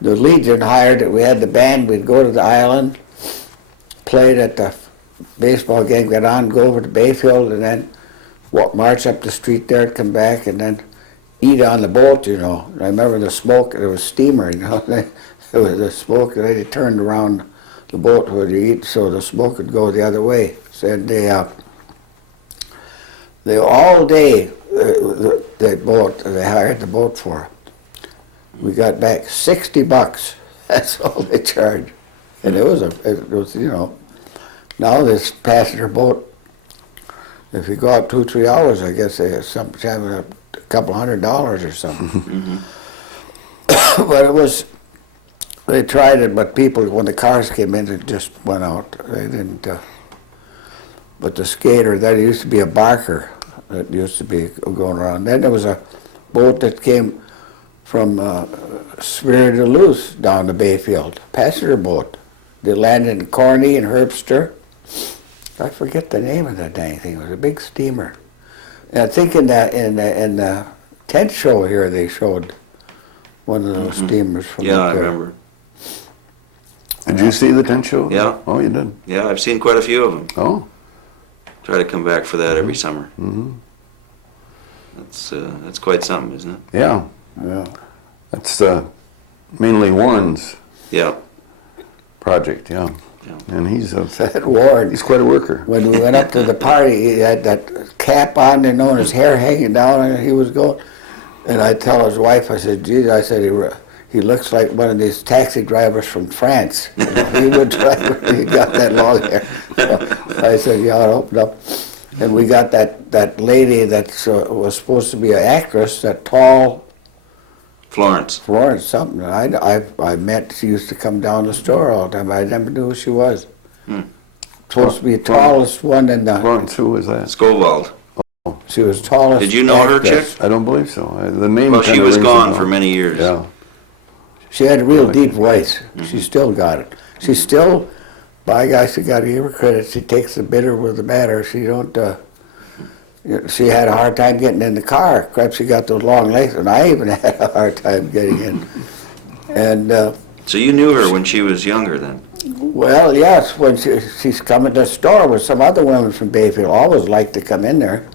the Legion hired it. We had the band, we'd go to the island, played at the baseball game, get on, go over to Bayfield, and then march up the street there, come back, and then eat on the boat, you know. And I remember the smoke, it was steamer, you know. It was the smoke, and they turned around the boat where you eat, so the smoke would go the other way. So they all day, they hired the boat for. We got back $60. That's all they charged. And it was, you know, now this passenger boat, if you go out 2-3 hours, I guess they sometimes a couple $100 or something. But it was, they tried it, but people, when the cars came in, it just went out. They didn't, but the Skater, that used to be a barker that used to be going around. Then there was a boat that came from Superior Duluth down to Bayfield, passenger boat. They landed in Corney and Herbster. I forget the name of that dang thing. It was a big steamer. And I think in the tent show here they showed one of those steamers from Yeah, up I there. remember. Did you see the tent show? Yeah. Oh, you did? Yeah, I've seen quite a few of them. Oh. Try to come back for that every summer. Mm-hmm. That's quite something, isn't it? Yeah. Yeah. That's mainly Warren's Yeah. project, yeah. Yeah. And he's That Ward, he's quite a worker. when we went up to the party, he had that cap on, you know, and his hair hanging down, and he was going. And I tell his wife, I said, geez, I said, he looks like one of these taxi drivers from France. You know, he would drive, he got that long hair. So I said, yeah, I'll open up. And we got that lady that was supposed to be an actress, that tall Florence. something. I met, she used to come down the store all the time. I never knew who she was. Supposed to be the tallest one in the... Florence, who was that? Scovald. She was tallest. Did you know her, actress. chick? I don't believe so. The name Well, she kinda was rings gone a for bell. many years. Yeah. She had a real deep voice. She still got it. She still, by gosh, you got to give her credit. She takes the bitter with the batter. She don't. She had a hard time getting in the car. Perhaps she got those long legs, and I even had a hard time getting in. And So you knew her when she was younger then? well, yes, when she's coming to the store with some other women from Bayfield, always liked to come in there.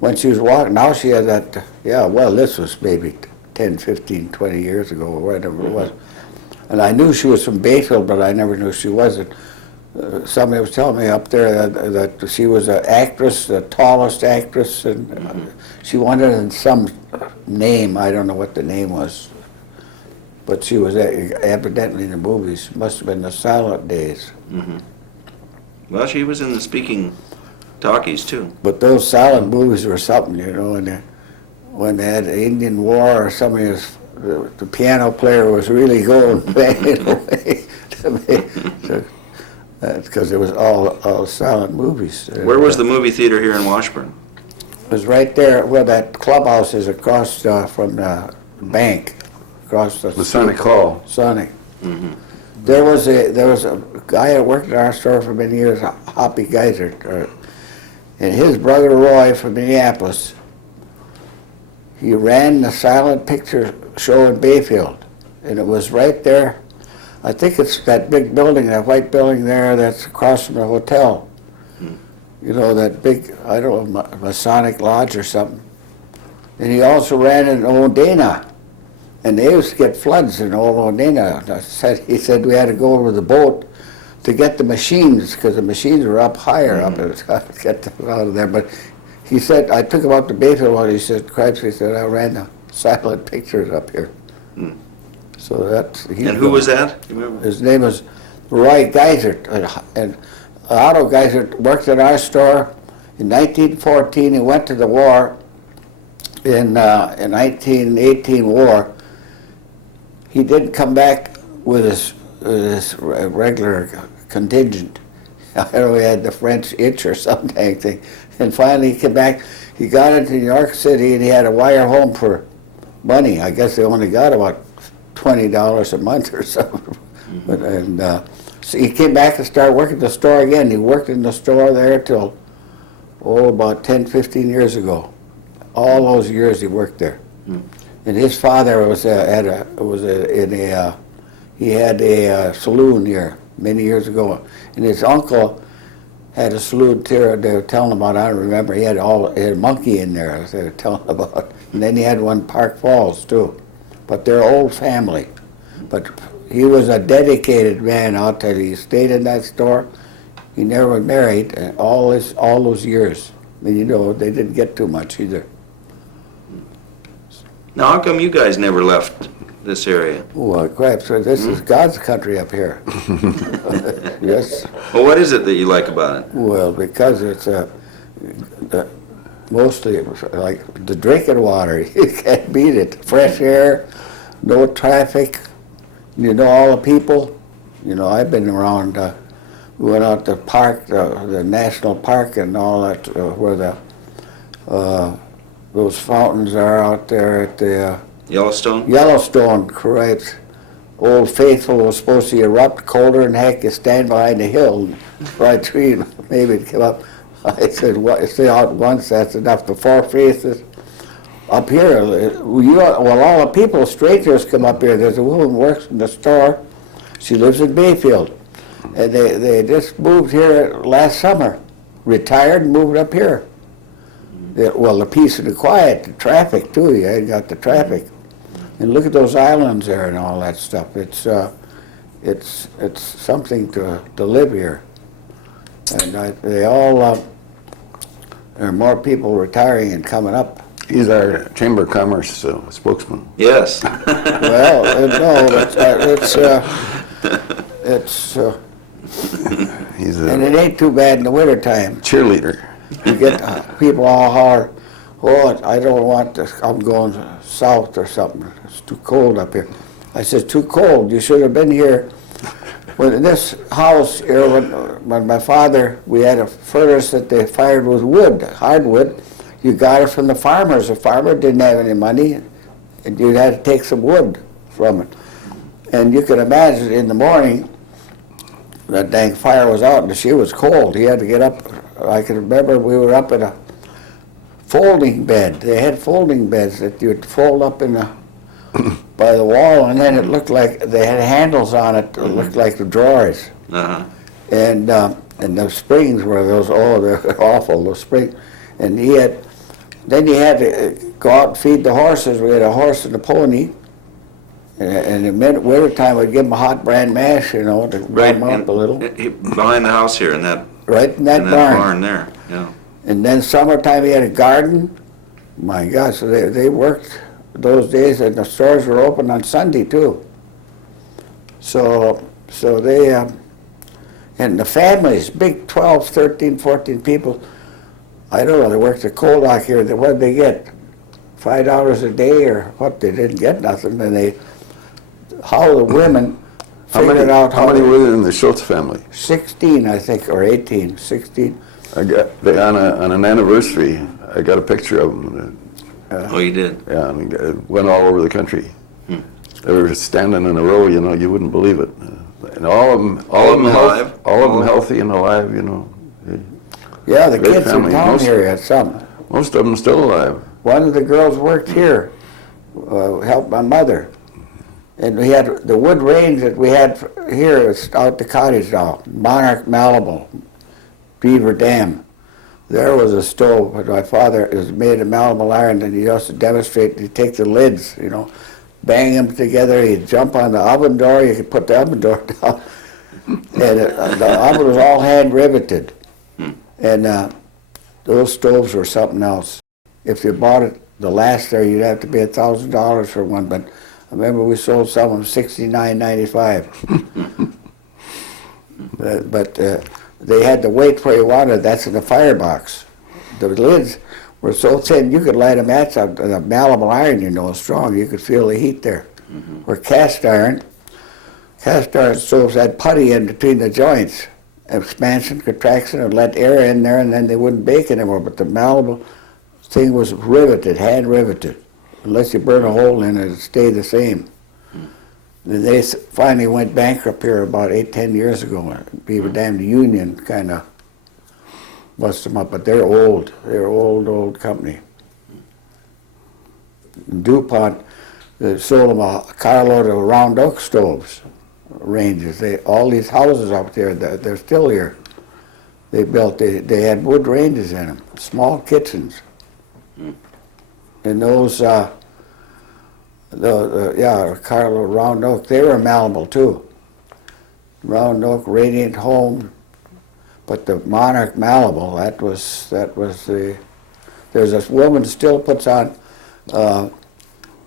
When she was walking, now she had that. Yeah, well, this was maybe 10, 15, 20 years ago or whatever it was. And I knew she was from Bayfield, but I never knew she wasn't. somebody was telling me up there that she was an actress, the tallest actress, and she wanted some name. I don't know what the name was, but she was evidently in the movies. Must have been the silent days. Well, she was in the speaking talkies too. But those silent movies were something, you know. And when they had the Indian War or something, the piano player was really going banging away to me. Because it was all silent movies. Where was the movie theater here in Washburn? It was right there where that clubhouse is across from the bank, across the Masonic Hall. Sonic. There was a guy that worked in our store for many years, Hoppy Geiser, and his brother Roy from Minneapolis. He ran the silent picture show in Bayfield, and it was right there. I think it's that big building, that white building there that's across from the hotel. You know, that big, I don't know, Masonic Lodge or something. And he also ran in Odena. And they used to get floods in old Odena. He said we had to go over the boat to get the machines, because the machines were up higher up to get them out of there. But he said, I took him up to Bayfield one, he said, Cripes, he said, I ran the silent pictures up here. So that's... And who was that? You remember? His name was Roy Geiser, and Otto Geiser worked at our store in 1914. He went to the war in 1918 war. He didn't come back with his regular contingent. I don't know, he had the French itch or some dang thing. And finally he came back. He got into New York City and he had to wire home for money. I guess they only got about $20 a month or something. So he came back and started working at the store again. He worked in the store there till, about 10, 15 years ago. All those years he worked there. And his father was he had a saloon here many years ago. And his uncle had a saloon too. They were telling about, I don't remember, he had a monkey in there they were telling about. And then he had one in Park Falls too. But they're old family. But he was a dedicated man, I'll tell you. He stayed in that store. He never married all those years. And, you know, they didn't get too much either. Now, how come you guys never left this area? Oh, crap, so this is God's country up here. Yes. Well, what is it that you like about it? Well, because it's mostly like the drinking water. You can't beat it. Fresh air, no traffic. You know all the people. You know, I've been around. We went out to the park, the national park, and all that, where those fountains are out there at the Yellowstone? Yellowstone, correct. Old Faithful was supposed to erupt colder than heck. You stand behind a hill, right tree, maybe it come up. I said, stay out once, that's enough. The Four Faces up here, all the people, strangers come up here. There's a woman who works in the store. She lives in Bayfield. And they just moved here last summer, retired and moved up here. Well, the peace and the quiet, the traffic too, you ain't got the traffic. And look at those islands there and all that stuff. It's something to live here. And there are more people retiring and coming up. He's our Chamber of Commerce spokesman. Yes. Well, no, and it ain't too bad in the wintertime. Cheerleader. You get people all holler, I don't want this, I'm going south or something. It's too cold up here. I said, too cold. You should have been here. When in this house here, when my father, we had a furnace that they fired with wood, hardwood. You got it from the farmers. The farmer didn't have any money, and you had to take some wood from it. And you can imagine in the morning, that dang fire was out, and she was cold. He had to get up. I can remember we were up in a folding bed. They had folding beds that you'd fold up in by the wall, and then it looked like they had handles on it. It looked like the drawers. Uh-huh. And the springs were those. They're awful. Those springs. And then you had to go out and feed the horses. We had a horse and a pony. And in the winter time, I'd give them a hot bran mash, to warm them up a little. Behind the house here, in that Right in that in barn. that barn there. Yeah. And then summertime, he had a garden. My gosh, so they worked those days, and the stores were open on Sunday too. So they, and the families, big 12, 13, 14 people, I don't know, they worked at coal dock here. What did they get? $5 a day or what? They didn't get nothing. And how the women figured out how many were there in the Schultz family? 16, I think, or 18, 16. On an anniversary, I got a picture of them. Oh, you did? Yeah, and it went all over the country. They were standing in a row, you wouldn't believe it. And all of them alive? All of them healthy and alive, Yeah, the Great kids family. in town here had some. Most of them still alive. One of the girls worked here, helped my mother. And we had the wood range that we had here is out the cottage now, Monarch Malibu, Beaver Dam. There was a stove, but my father is made of malleable iron, and he used to demonstrate, he'd take the lids, bang them together, he'd jump on the oven door, you could put the oven door down, and the oven was all hand riveted. And those stoves were something else. If you bought it the last there, you'd have to pay $1,000 for one, but I remember we sold some of them $69.95. but they had the weight where you wanted, that's in the firebox. The lids were so thin, you could light a match on the malleable iron, strong, you could feel the heat there. Where cast iron stoves had putty in between the joints. Expansion, contraction, and let air in there, and then they wouldn't bake anymore. But the malleable thing was riveted, hand riveted. Unless you burn a hole in it, it stayed the same. Then they finally went bankrupt here about 8-10 years ago. Beaver Dam, the union kind of bust them up, but they're old. They're old company. DuPont sold them a carload of round oak stoves. Ranges. All these houses up there, they're still here. They had wood ranges in them, small kitchens. And those, Carlo round oak, they were malleable too. Round oak, radiant home, but the Monarch malleable, that was there's this woman still puts on,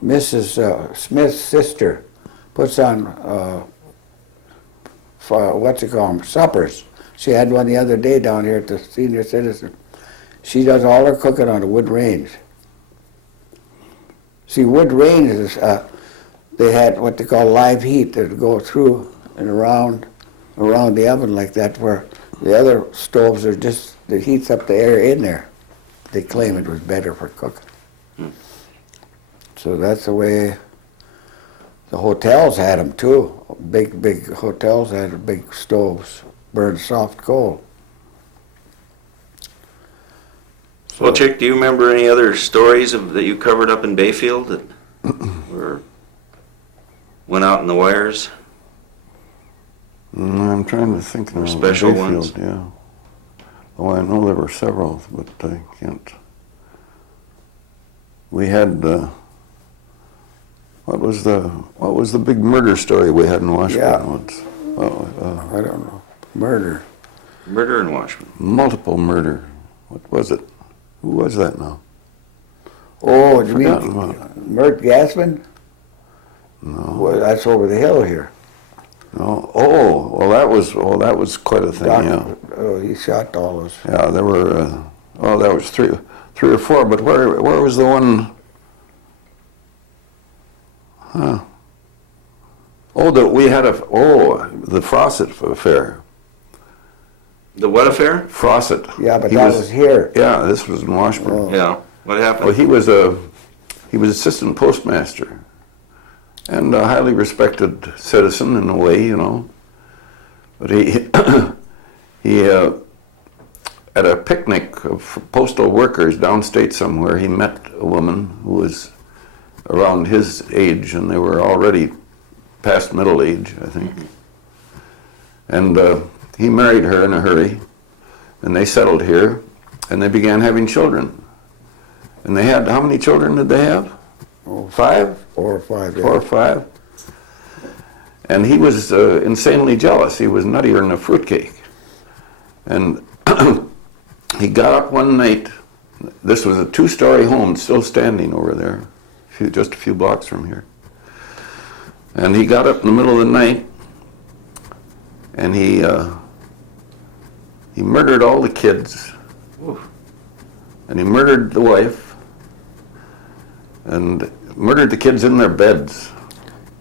Mrs. Smith's sister, puts on, suppers. She had one the other day down here at the senior citizen. She does all her cooking on a wood range. See, wood ranges, they had what they call live heat that would go through and around the oven like that, where the other stoves are just, it heats up the air in there. They claim it was better for cooking. So that's the way the hotels had them too. Big hotels had big stoves, burned soft coal. Well, Chick, do you remember any other stories that you covered up in Bayfield that went out in the wires? I'm trying to think now. Special Bayfield, ones? Yeah. Oh, I know there were several, but I can't. We had. What was the big murder story we had in Washington once? I don't know. Murder. Murder in Washington. Multiple murder. What was it? Who was that now? Oh, you mean Forgotten about. Mert Gassman? No. Well, that's over the hill here. No. Oh, well, that was quite a thing. Yeah. Oh, he shot all those. Yeah, there were. That was three or four. But where was the one? Huh. Oh, the Fawcett affair. The what affair? Fawcett. Yeah, but that was here. Yeah, this was in Washburn. Oh. Yeah. What happened? Well, he was assistant postmaster, and a highly respected citizen in a way, But he at a picnic of postal workers downstate somewhere, he met a woman who was around his age, and they were already past middle age, I think. And he married her in a hurry, and they settled here, and they began having children. And they had, how many children did they have? Oh, 5? 4 or 5. Yeah. 4 or 5. And he was insanely jealous. He was nuttier than a fruitcake. And he got up one night. This was a 2-story home still standing over there, just a few blocks from here. And he got up in the middle of the night, and he murdered all the kids. And he murdered the wife, and murdered the kids in their beds.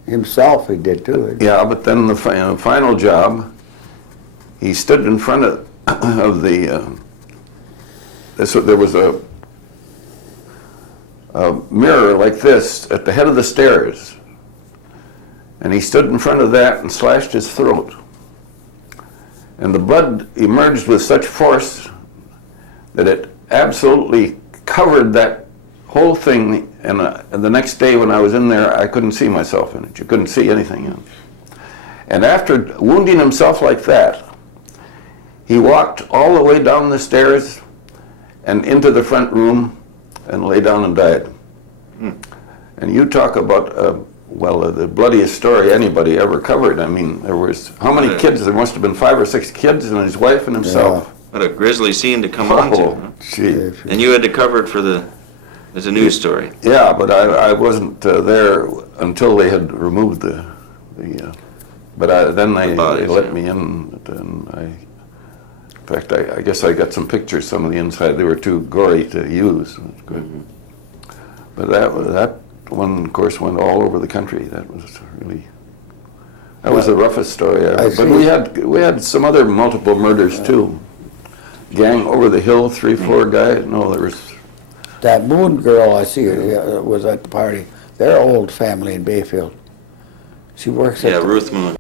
Himself he did too. Yeah, but then the final job, he stood in front of the, there was a mirror like this at the head of the stairs, and he stood in front of that and slashed his throat. And the blood emerged with such force that it absolutely covered that whole thing, and the next day when I was in there, I couldn't see myself in it. You couldn't see anything in it. And after wounding himself like that, he walked all the way down the stairs and into the front room and lay down and died. And you talk about, the bloodiest story anybody ever covered. I mean, there was, how many kids? There must have been 5 or 6 kids and his wife and himself. What a grisly scene to come on to. Oh, gee. And you had to cover it as a news story. Yeah, but I wasn't there until they had removed but then they let me in, and in fact, I guess I got some pictures, some of the inside. They were too gory to use. But that one, of course, went all over the country. That was the roughest story ever. But we had some other multiple murders too. Gang over the hill, 3-4 guys. No, there was. That Moon girl I see was at the party. They're an old family in Bayfield. She works at Ruth Moon.